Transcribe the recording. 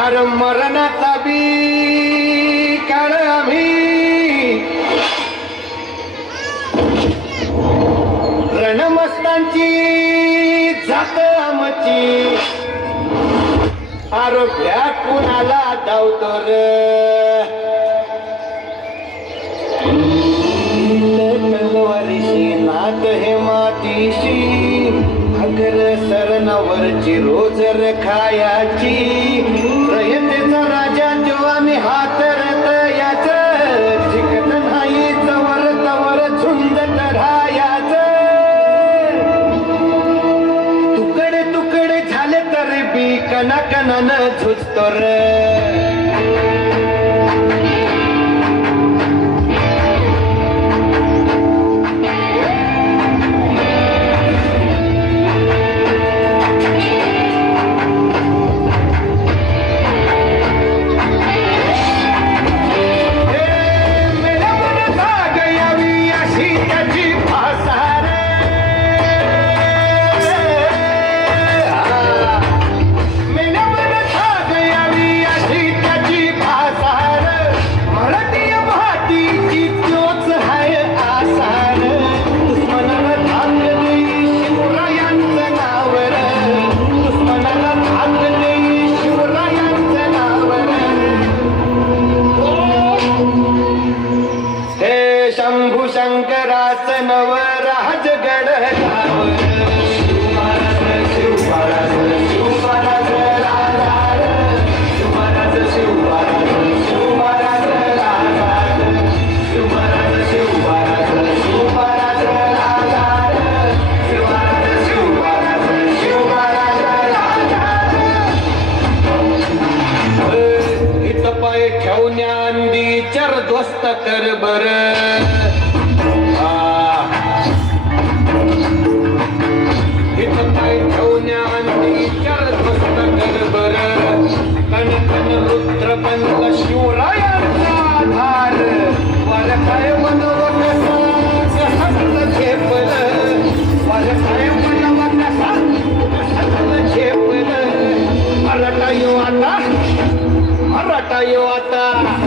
अर मरणाचा बी काळ आम्ही रणमस्तांची जात आमची आरोग्या कुणाला धावतो रे तलवारीशी नात हे मातीशी अगर सरणावरची रोज खायाची रयतेचा राजा जो आम्ही हातरत याच जिकत नाही जवर तवर झुंजत राहायाच तुकडे तुकडे झाले तरी बी कणाकणानं झुजतो रे शंभू शंकराचं नव राजगड इथं पाय ठेवण्यांदी चरध्वस्त कर बर रुद्रपंत शिवरायांचा आधार वार काय मनवत कसं झेपल वार काय मनवत कसं झेपल मराठा यो आता